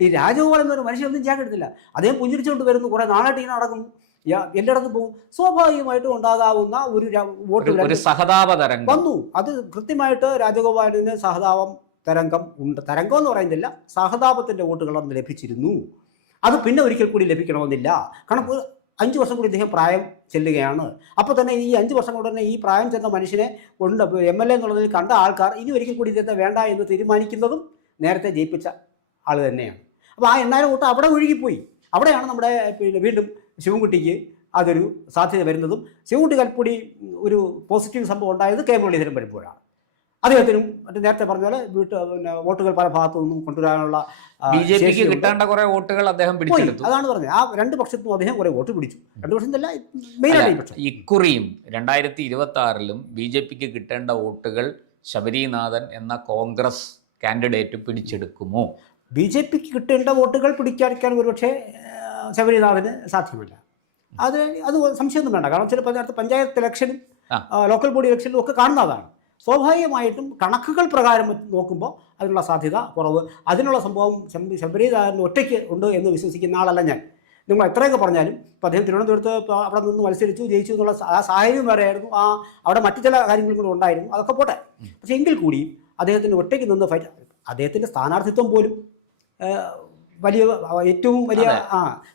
ഈ രാജഗോപാൽ എന്നൊരു മനുഷ്യനൊന്നും ചെയ്യാൻ എടുത്തില്ല. അദ്ദേഹം പുഞ്ചിരിച്ചുകൊണ്ട് വരുന്നു, കുറേ നാളായിട്ട് ഇങ്ങനെ നടക്കുന്നു, എല്ലായിടത്തും പോകും. സ്വാഭാവികമായിട്ടും ഉണ്ടാകാവുന്ന ഒരു സഹതാപ തരംഗം വന്നു. അത് കൃത്യമായിട്ട് രാജഗോപാലിന് സഹതാപം തരംഗം ഉണ്ട്. തരംഗം എന്ന് പറയുന്നില്ല, സഹതാപത്തിൻ്റെ വോട്ടുകൾ അന്ന് ലഭിച്ചിരുന്നു. അത് പിന്നെ ഒരിക്കൽ കൂടി ലഭിക്കണമെന്നില്ല. കാരണം 5 വർഷം കൂടി ഇദ്ദേഹം പ്രായം ചെല്ലുകയാണ്. അപ്പോൾ തന്നെ ഈ 5 വർഷം കൊണ്ട് തന്നെ ഈ പ്രായം ചെന്ന മനുഷ്യനെ കൊണ്ട് MLA എന്നുള്ളതിൽ കണ്ട ആൾക്കാർ ഇനി ഒരിക്കൽ കൂടി ഇദ്ദേഹത്തെ വേണ്ട എന്ന് തീരുമാനിക്കുന്നതും നേരത്തെ ജയിപ്പിച്ച ആൾ തന്നെയാണ്. അപ്പോൾ ആ 8000 വോട്ട് അവിടെ ഒഴുകിപ്പോയി. അവിടെയാണ് നമ്മുടെ വീണ്ടും ശിവൻകുട്ടിക്ക് അതൊരു സാധ്യത വരുന്നതും ശിവൻകുട്ടി കൽപ്പുടി ഒരു പോസിറ്റീവ് സംഭവം ഉണ്ടായത് കെ മുരളീധരൻ വരുമ്പോഴാണ്. അദ്ദേഹത്തിനും നേരത്തെ പറഞ്ഞ പോലെ വോട്ടുകൾ പല ഭാഗത്തു നിന്നും കൊണ്ടുവരാനുള്ള ബിജെപിക്ക് കിട്ടേണ്ട കുറെ വോട്ടുകൾ അദ്ദേഹം പിടിച്ചെടുത്തു. അതാണ് പറഞ്ഞത്. ആ 2 പക്ഷത്തും അദ്ദേഹം കുറെ വോട്ട് പിടിച്ചു. 2 പക്ഷത്തല്ല, മെയിനായിട്ട് ഇക്കുറിയും 2026-ലും ബിജെപിക്ക് കിട്ടേണ്ട വോട്ടുകൾ ശബരിനാഥൻ എന്ന കോൺഗ്രസ് കാൻഡിഡേറ്റ് പിടിച്ചെടുക്കുമോ? ബിജെപിക്ക് കിട്ടേണ്ട വോട്ടുകൾ പിടിക്കാൻ ഒരുപക്ഷെ ശബരിനാഥന് സാധ്യമല്ല. അത് സംശയമൊന്നും വേണ്ട. കാരണം ചില പഞ്ചായത്ത് ഇലക്ഷനും ലോക്കൽ ബോഡി ഇലക്ഷനിലും ഒക്കെ കാണുന്നതാണ്. സ്വാഭാവികമായിട്ടും കണക്കുകൾ പ്രകാരം നോക്കുമ്പോൾ അതിനുള്ള സാധ്യത കുറവ്. അതിനുള്ള സംഭവം ശബരിനാഥൻ ഒറ്റയ്ക്ക് ഉണ്ട് എന്ന് വിശ്വസിക്കുന്ന ആളല്ല ഞാൻ. നിങ്ങൾ എത്രയൊക്കെ പറഞ്ഞാലും ഇപ്പോൾ അദ്ദേഹം തിരുവനന്തപുരത്ത് അവിടെ നിന്ന് മത്സരിച്ചു, ജയിച്ചു എന്നുള്ള ആ സാഹചര്യം വേറെയായിരുന്നു. അവിടെ മറ്റു ചില കാര്യങ്ങളും കൂടെ ഉണ്ടായിരുന്നു, അതൊക്കെ പോട്ടെ. പക്ഷേ എങ്കിൽ കൂടിയും അദ്ദേഹത്തിന് ഒറ്റയ്ക്ക് നിന്ന് ഫൈറ്റ്, അദ്ദേഹത്തിൻ്റെ സ്ഥാനാർത്ഥിത്വം പോലും ഏറ്റവും വലിയ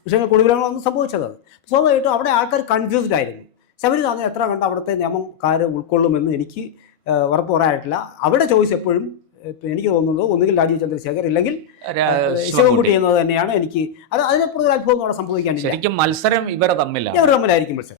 വിഷയങ്ങൾ കൊടുവിലാണ് സംഭവിച്ചത്. സ്വാഭാവികമായിട്ടും അവിടെ ആൾക്കാർ കൺഫ്യൂസ്ഡ് ആയിരുന്നു. ശബരിനാഥൻ എത്ര കണ്ട് അവിടുത്തെ നിയമക്കാർ ഉൾക്കൊള്ളുമെന്ന് എനിക്ക് ഉറപ്പ് പറയാനായിട്ടില്ല. അവിടെ ചോയ്സ് എപ്പോഴും എനിക്ക് തോന്നുന്നത് ഒന്നുകിൽ രാജീവ് ചന്ദ്രശേഖർ ഇല്ലെങ്കിൽ ശിവൻകുട്ടി എന്നത് തന്നെയാണ്. എനിക്ക് അതിനപ്പുറം ഒരു അത്ഭവം അവിടെ സംഭവിക്കാൻ. ശരിക്കും മത്സരം ഇവർ തമ്മിലായിരിക്കും മത്സരം.